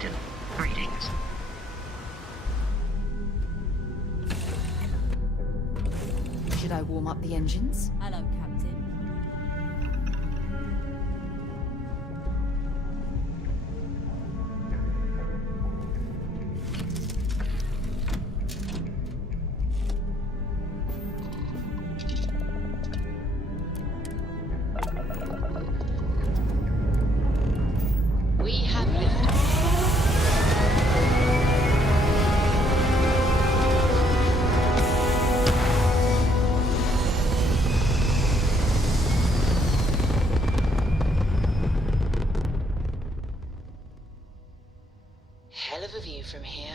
Captain. Greetings. Should I warm up the engines? Hello, Captain. We have liftoff. Hell of a view from here.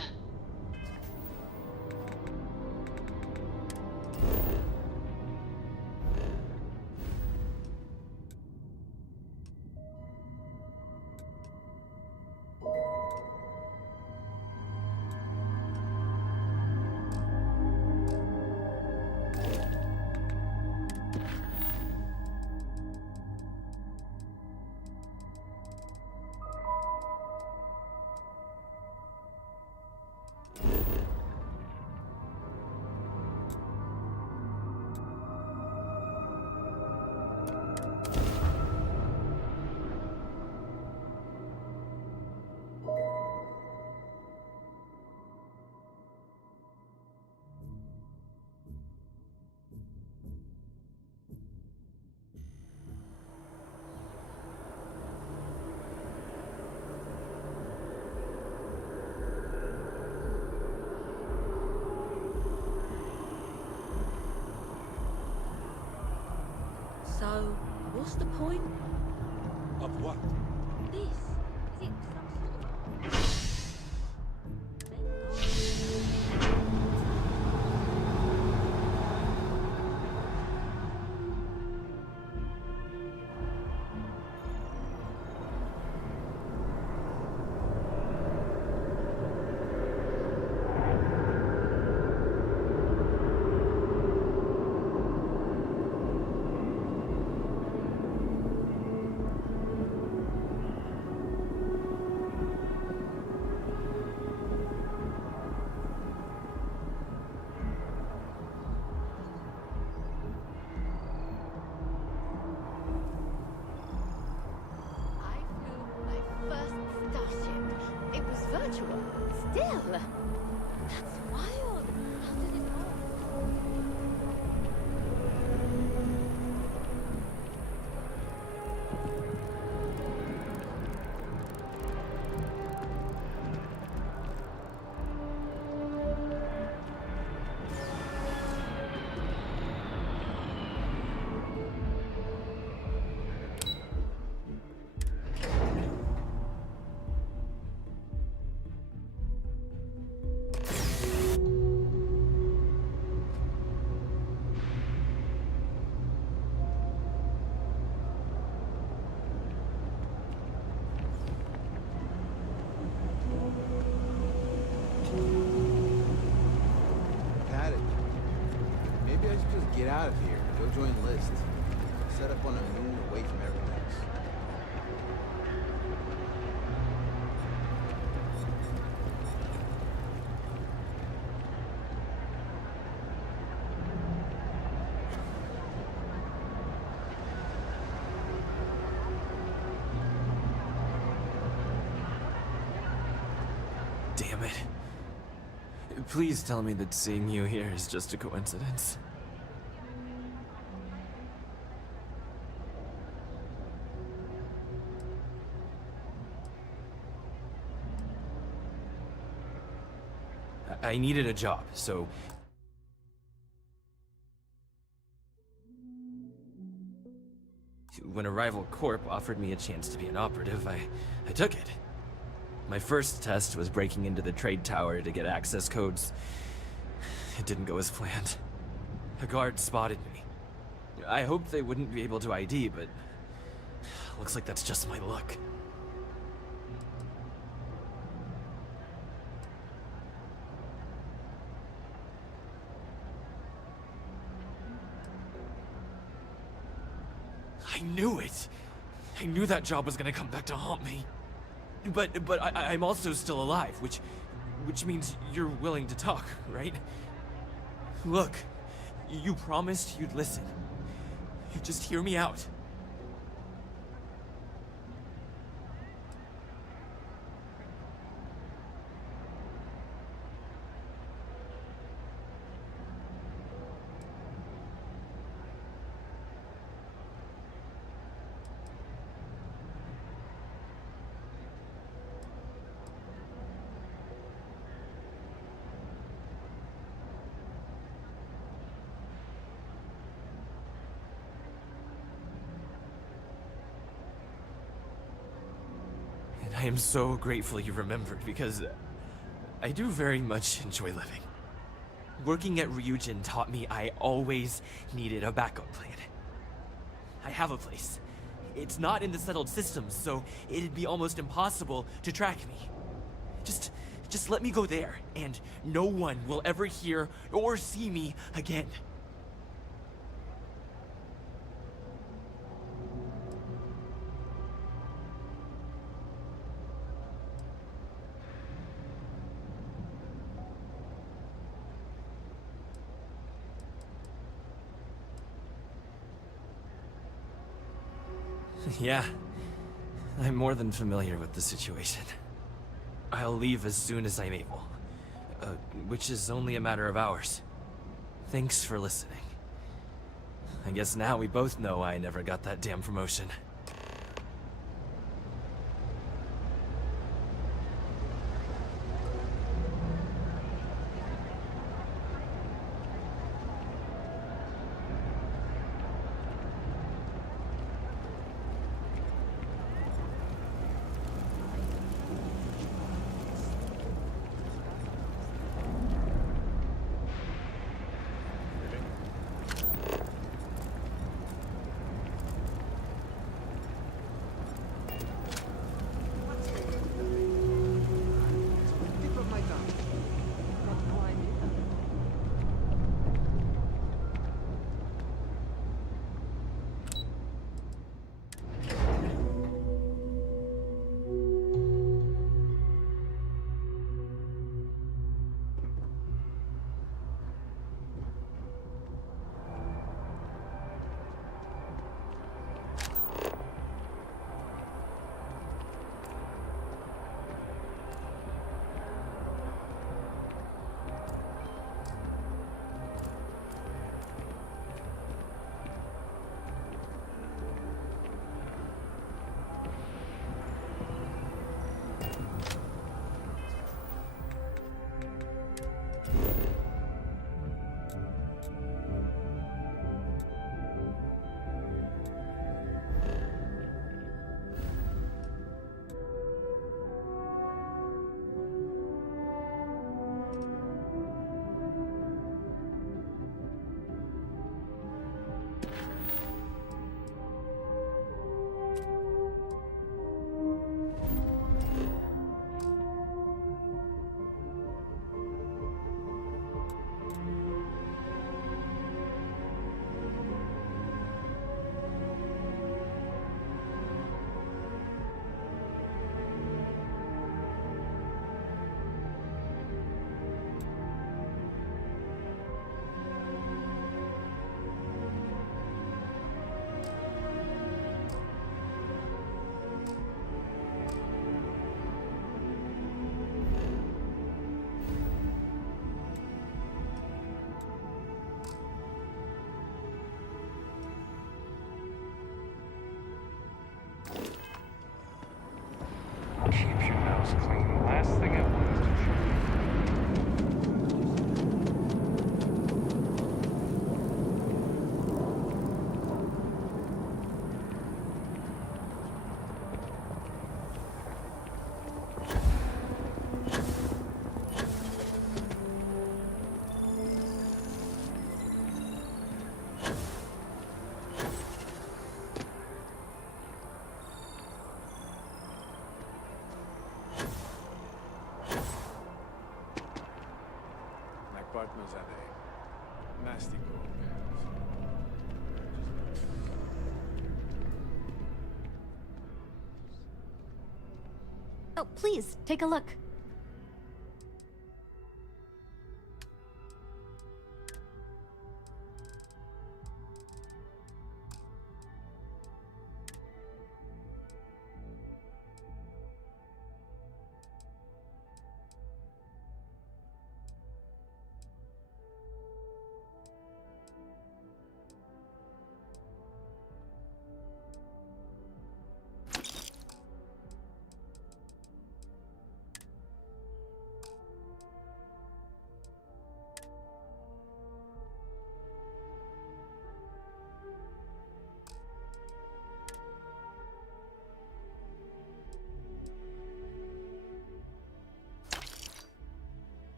So, what's the point? Of what? This? Is it some sort I flew my first Starship. It was virtual. Still. That's wild. How did it go? Paddock. Maybe I should just get out of here. Go join List. Set up on a moon away from everything else. Damn it. Please tell me that seeing you here is just a coincidence. I needed a job, so... When a rival corp offered me a chance to be an operative, I took it. My first test was breaking into the trade tower to get access codes. It didn't go as planned. A guard spotted me. I hoped they wouldn't be able to ID, but... looks like that's just my luck. I knew it! I knew that job was gonna come back to haunt me. But I'm also still alive, which means you're willing to talk, right? Look, you promised you'd listen. You just hear me out. I am so grateful you remembered, because I do very much enjoy living. Working at Ryujin taught me I always needed a backup plan. I have a place. It's not in the settled systems, so it'd be almost impossible to track me. Just let me go there, and no one will ever hear or see me again. Yeah, I'm more than familiar with the situation. I'll leave as soon as I'm able, which is only a matter of hours. Thanks for listening. I guess now we both know I never got that damn promotion. Oh, please, take a look.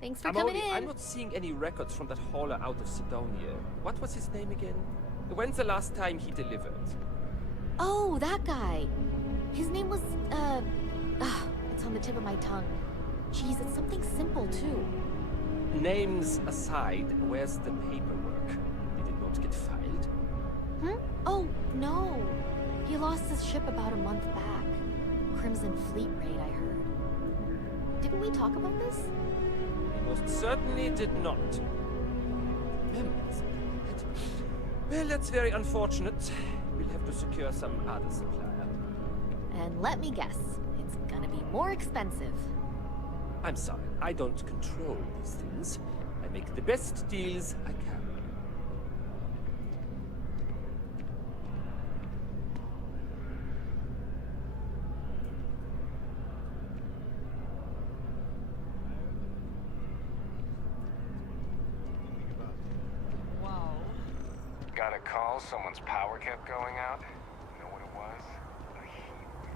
Thanks for coming in. I'm not seeing any records from that hauler out of Sidonia. What was his name again? When's the last time he delivered? Oh, that guy. His name was, it's on the tip of my tongue. Jeez, it's something simple, too. Names aside, where's the paperwork? Did it not get filed? Hmm? Oh, no. He lost his ship about a month back. Crimson Fleet raid, I heard. Didn't we talk about this? He most certainly did not. Remembers it. Well, that's very unfortunate. We'll have to secure some other supplier. And let me guess, it's gonna be more expensive. I'm sorry, I don't control these things. I I make the best deals I can. Got a call, someone's power kept going out. You know what it was? A heat wave.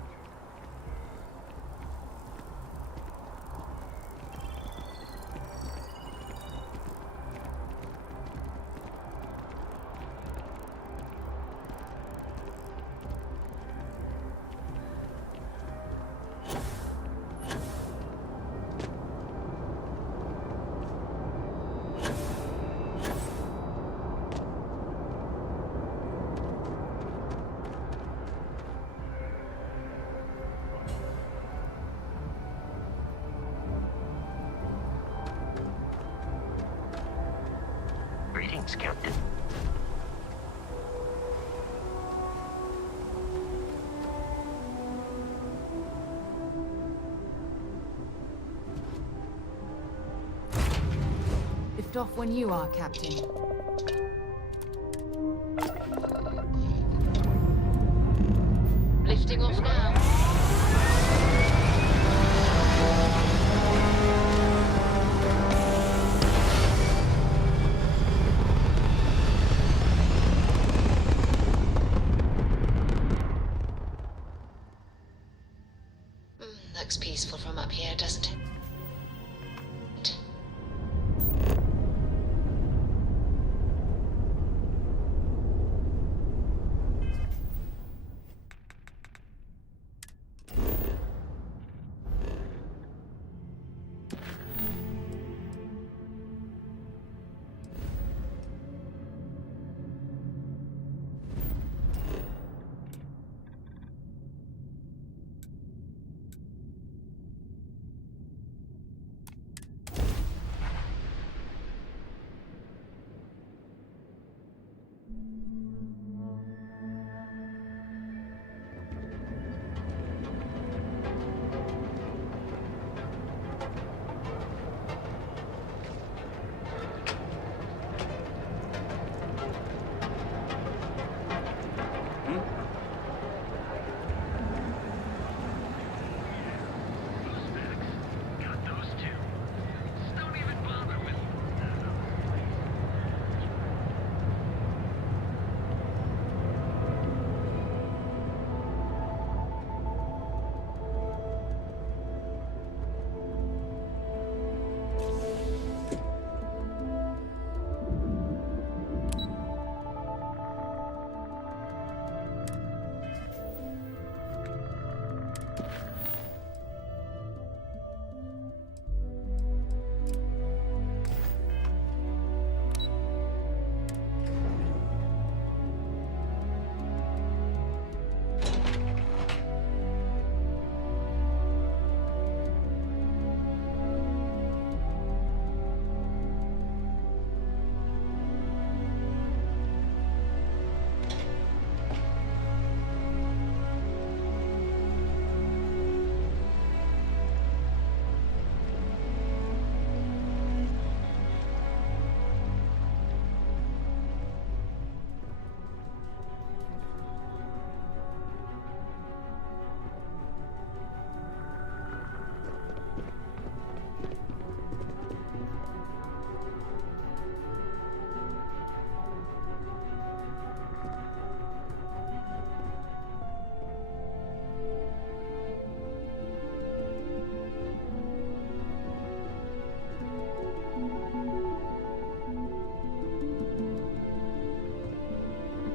Greetings, Captain. Lift off when you are, Captain. Lifting off now. Looks peaceful from up here, doesn't it?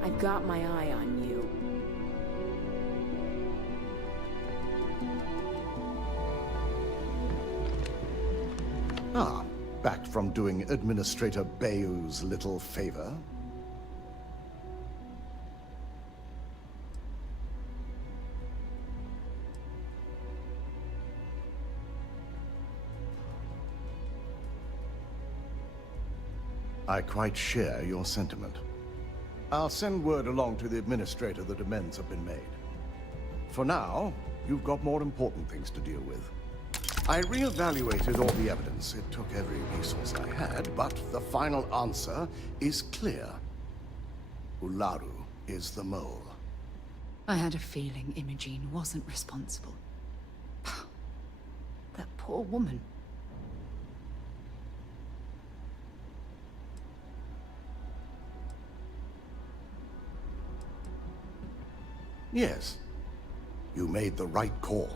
I've got my eye on you. Ah, back from doing Administrator Bayou's little favor. I quite share your sentiment. I'll send word along to the Administrator that amends have been made. For now, you've got more important things to deal with. I reevaluated all the evidence. It took every resource I had, but the final answer is clear. Ularu is the mole. I had a feeling Imogene wasn't responsible. That poor woman. Yes, you made the right call.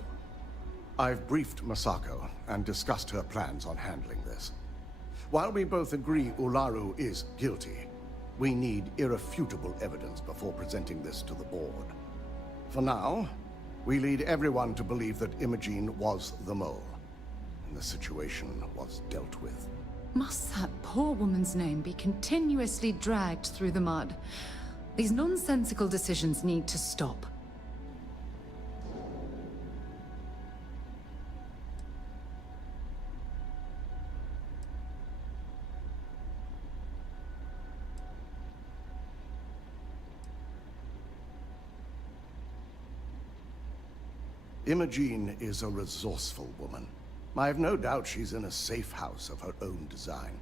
I've briefed Masako and discussed her plans on handling this. While we both agree Ularu is guilty, we need irrefutable evidence before presenting this to the board. For now, we lead everyone to believe that Imogene was the mole, and the situation was dealt with. Must that poor woman's name be continuously dragged through the mud? These nonsensical decisions need to stop. Imogene is a resourceful woman. I have no doubt she's in a safe house of her own design.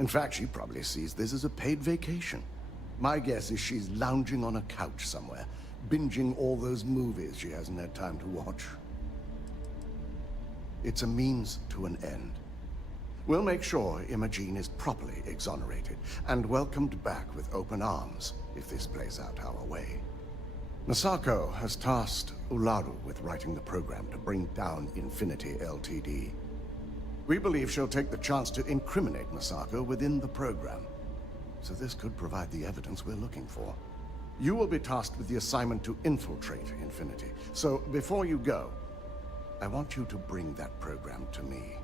In fact, she probably sees this as a paid vacation. My guess is she's lounging on a couch somewhere, binging all those movies she hasn't had time to watch. It's a means to an end. We'll make sure Imogene is properly exonerated and welcomed back with open arms if this plays out our way. Masako has tasked Ularu with writing the program to bring down Infinity Ltd. We believe she'll take the chance to incriminate Masako within the program, so this could provide the evidence we're looking for. You will be tasked with the assignment to infiltrate Infinity, so before you go, I want you to bring that program to me.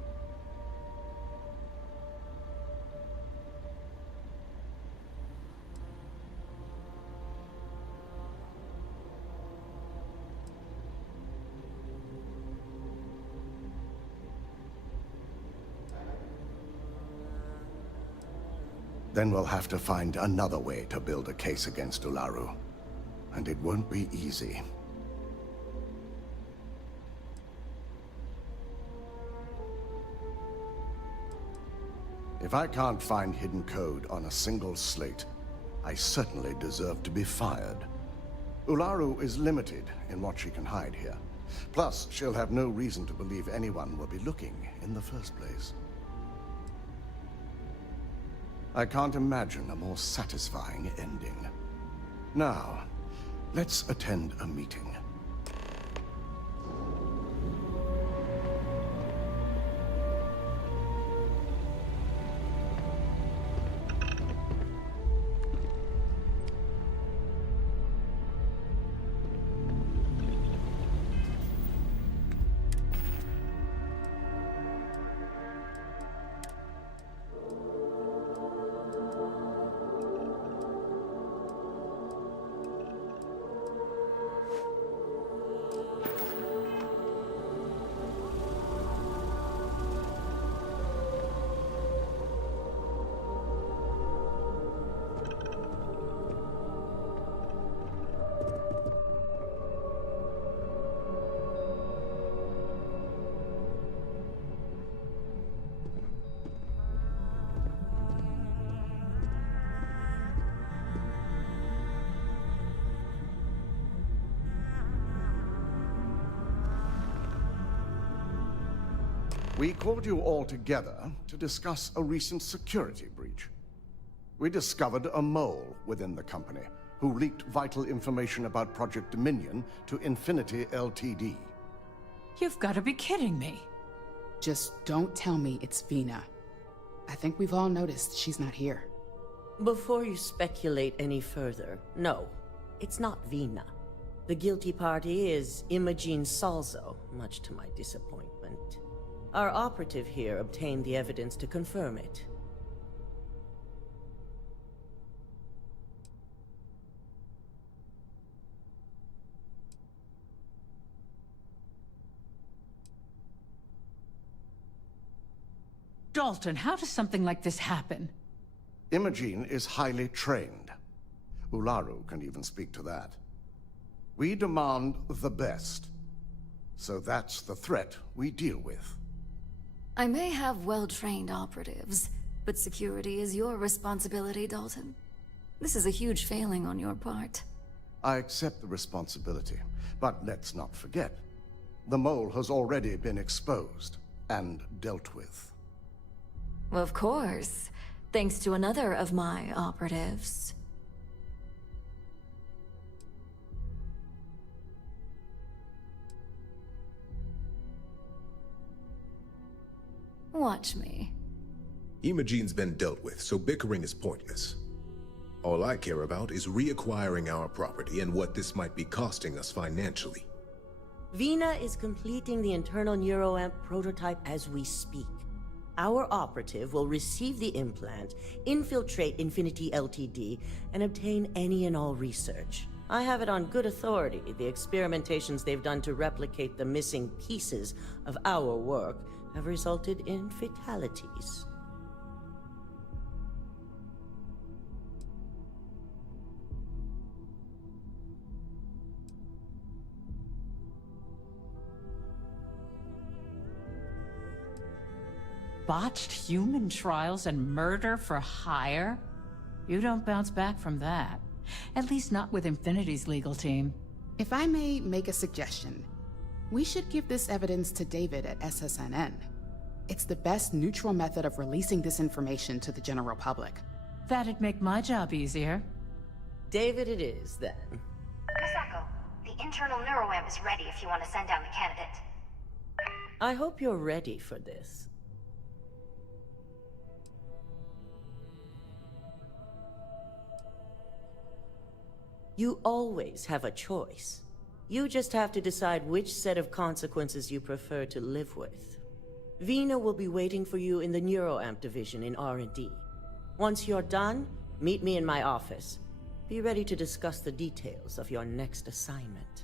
Then we'll have to find another way to build a case against Ularu. And it won't be easy. If I can't find hidden code on a single slate, I certainly deserve to be fired. Ularu is limited in what she can hide here. Plus, she'll have no reason to believe anyone will be looking in the first place. I can't imagine a more satisfying ending. Now, let's attend a meeting. We called you all together to discuss a recent security breach. We discovered a mole within the company who leaked vital information about Project Dominion to Infinity Ltd. You've got to be kidding me. Just don't tell me it's Vina. I think we've all noticed she's not here. Before you speculate any further, no, it's not Vina. The guilty party is Imogene Salzo, much to my disappointment. Our operative here obtained the evidence to confirm it. Dalton, how does something like this happen? Imogene is highly trained. Ularu can even speak to that. We demand the best. So that's the threat we deal with. I may have well-trained operatives, but security is your responsibility, Dalton. This is a huge failing on your part. I accept the responsibility, but let's not forget, the mole has already been exposed and dealt with. Of course, thanks to another of my operatives. Watch me. Imogene's been dealt with, so bickering is pointless. All I care about is reacquiring our property and what this might be costing us financially. Vina is completing the internal neuroamp prototype as we speak. Our operative will receive the implant, infiltrate Infinity Ltd, and obtain any and all research. I have it on good authority. The experimentations they've done to replicate the missing pieces of our work have resulted in fatalities. Botched human trials and murder for hire? You don't bounce back from that. At least not with Infinity's legal team. If I may make a suggestion, we should give this evidence to David at SSNN. It's the best neutral method of releasing this information to the general public. That'd make my job easier. David it is, then. Misako, the internal neuroamp is ready if you want to send down the candidate. I hope you're ready for this. You always have a choice. You just have to decide which set of consequences you prefer to live with. Vina will be waiting for you in the neuroamp division in R&D. Once you're done, meet me in my office. Be ready to discuss the details of your next assignment.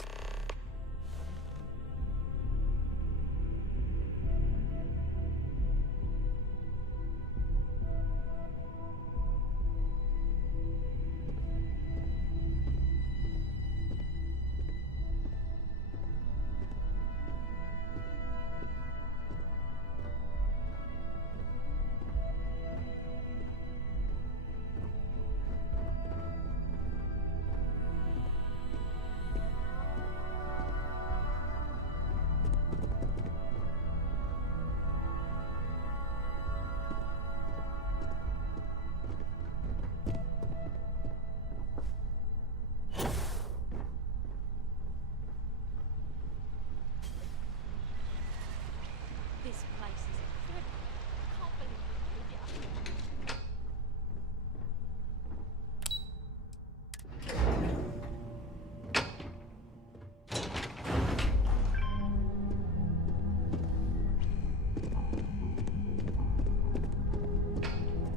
This place is incredible. I can't believe we're here.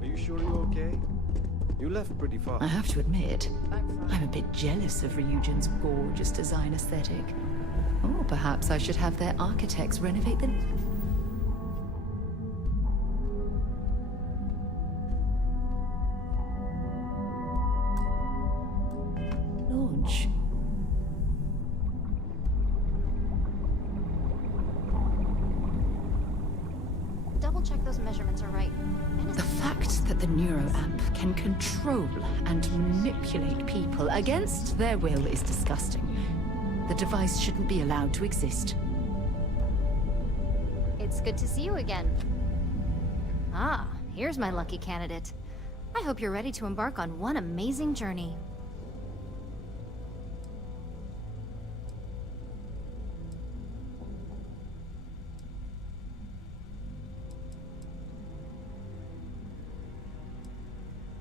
Are you sure you're okay? You left pretty fast. I have to admit, I'm a bit jealous of Ryujin's gorgeous design aesthetic. Or perhaps I should have their architects renovate the... Lodge. Double check those measurements are right. The fact that the neuroamp can control and manipulate people against their will is disgusting. The device shouldn't be allowed to exist. It's good to see you again. Ah, here's my lucky candidate. I hope you're ready to embark on one amazing journey.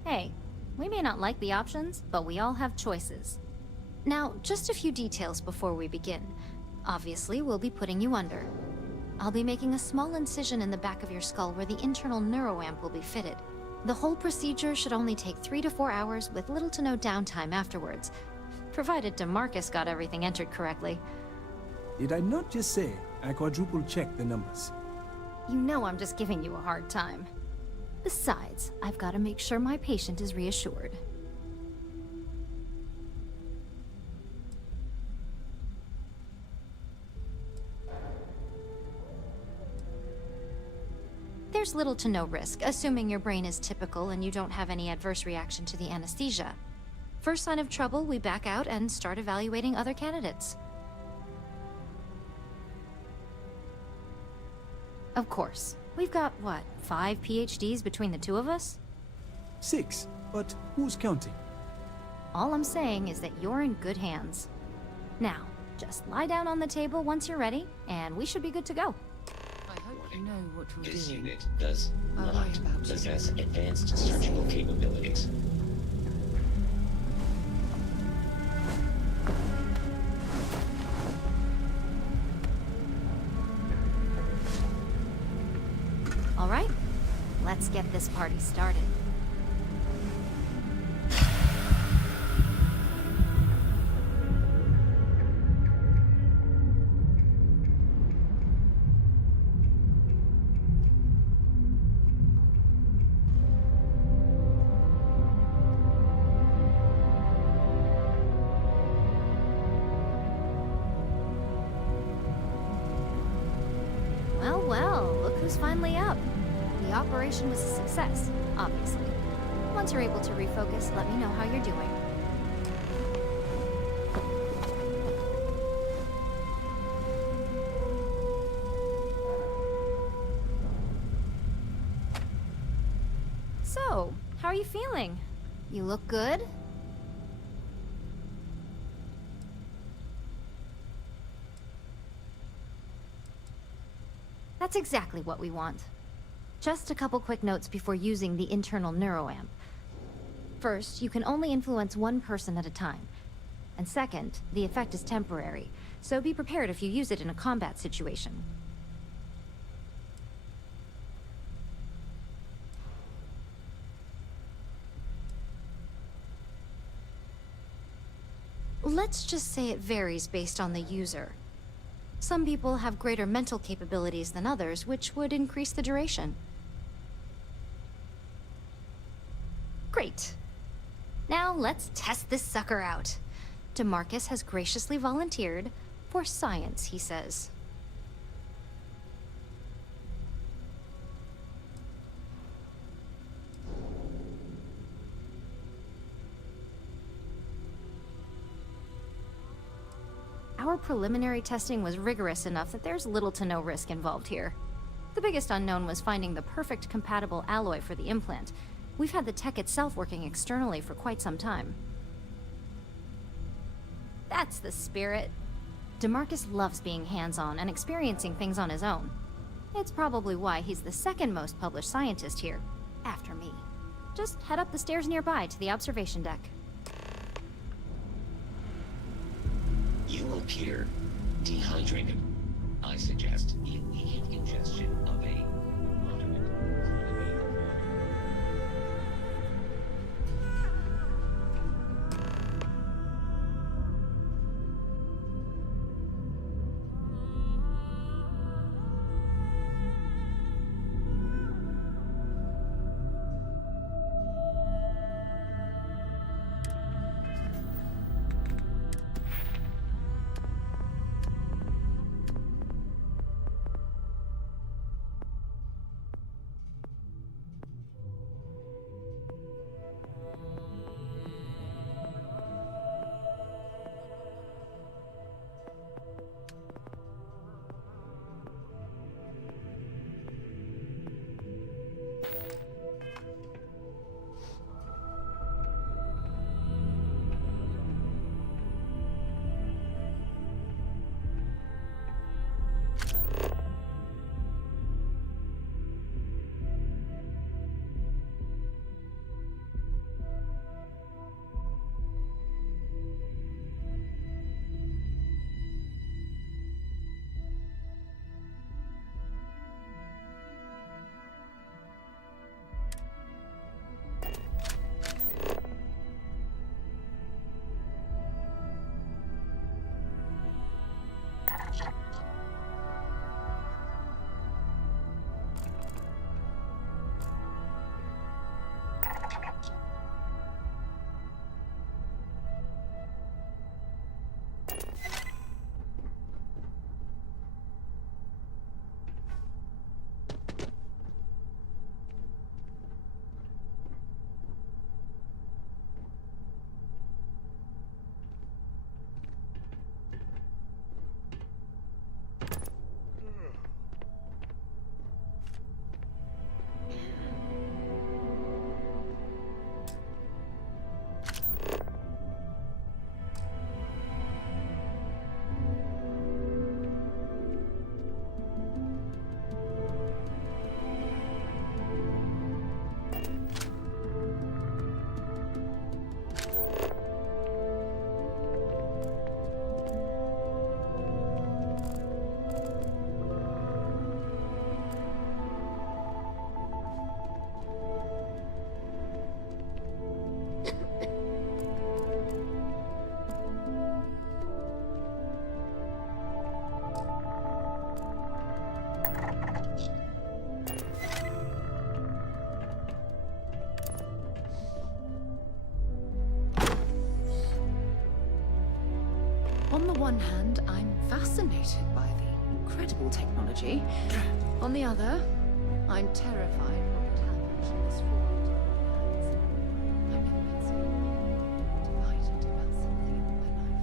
Hey, we may not like the options, but we all have choices. Now, just a few details before we begin. Obviously, we'll be putting you under. I'll be making a small incision in the back of your skull where the internal neuroamp will be fitted. The whole procedure should only take 3 to 4 hours with little to no downtime afterwards, provided DeMarcus got everything entered correctly. Did I not just say I quadruple-checked the numbers? You know I'm just giving you a hard time. Besides, I've got to make sure my patient is reassured. There's little to no risk, assuming your brain is typical and you don't have any adverse reaction to the anesthesia. First sign of trouble, we back out and start evaluating other candidates. Of course. We've got, what, 5 PhDs between the two of us? 6, but who's counting? All I'm saying is that you're in good hands. Now, just lie down on the table once you're ready, and we should be good to go. I hope you know what we're This doing. unit does I not worry about you. possess advanced surgical capabilities. All right, let's get this party started. Well, well, look who's finally up. The operation was a success, obviously. Once you're able to refocus, let me know how you're doing. So, how are you feeling? You look good? That's exactly what we want. Just a couple quick notes before using the internal neuroamp. First, you can only influence one person at a time. And second, the effect is temporary, so be prepared if you use it in a combat situation. Let's just say it varies based on the user. Some people have greater mental capabilities than others, which would increase the duration. Great. Now let's test this sucker out. DeMarcus has graciously volunteered for science, he says. Our preliminary testing was rigorous enough that there's little to no risk involved here. The biggest unknown was finding the perfect compatible alloy for the implant. We've had the tech itself working externally for quite some time. That's the spirit. DeMarcus loves being hands-on and experiencing things on his own. It's probably why he's the second most published scientist here, after me. Just head up the stairs nearby to the observation deck. You appear dehydrated. I suggest immediate ingestion of a moderate one hand, I'm fascinated by the incredible technology. On the other, I'm terrified what could happen should this fall into the wrong hands. I've never been so divided about something in my life.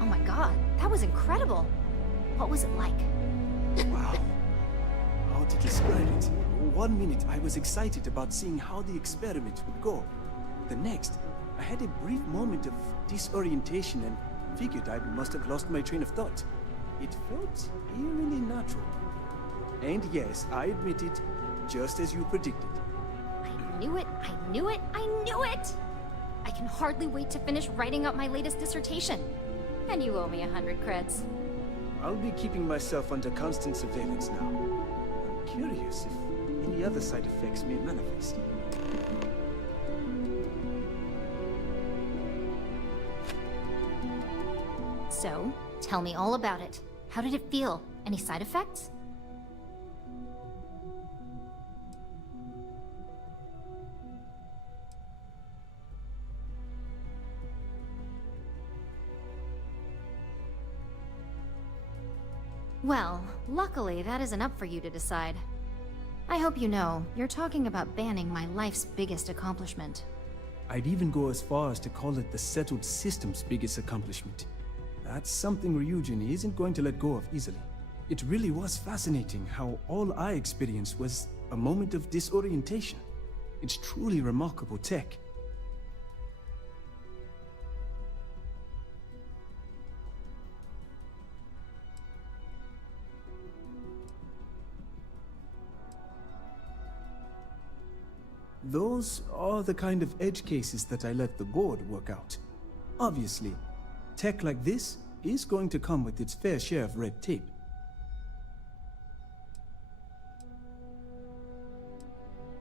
Oh my god, that was incredible. What was it like? Wow. How to describe it? 1 minute I was excited about seeing how the experiment would go. The next, I had a brief moment of disorientation and figured I must have lost my train of thought. It felt eerily natural. And yes, I admit it, just as you predicted. I knew it, I knew it, I knew it! I can hardly wait to finish writing up my latest dissertation. And you owe me 100 creds. I'll be keeping myself under constant surveillance now. I'm curious if any other side effects may manifest. So, tell me all about it. How did it feel? Any side effects? Well, luckily that isn't up for you to decide. I hope you know, you're talking about banning my life's biggest accomplishment. I'd even go as far as to call it the settled system's biggest accomplishment. That's something Ryujin isn't going to let go of easily. It really was fascinating how all I experienced was a moment of disorientation. It's truly remarkable tech. Those are the kind of edge cases that I let the board work out. Obviously, tech like this is going to come with its fair share of red tape.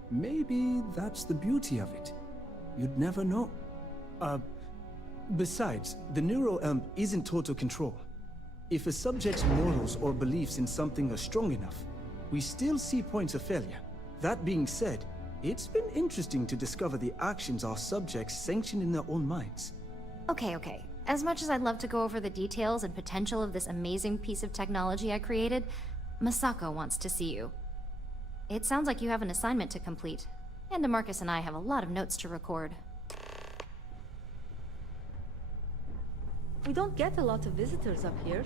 Maybe that's the beauty of it. You'd never know. Besides, the neuroamp isn't total control. If a subject's morals or beliefs in something are strong enough, we still see points of failure. That being said, it's been interesting to discover the actions our subjects sanction in their own minds. Okay. As much as I'd love to go over the details and potential of this amazing piece of technology I created, Masako wants to see you. It sounds like you have an assignment to complete, and DeMarcus and I have a lot of notes to record. We don't get a lot of visitors up here.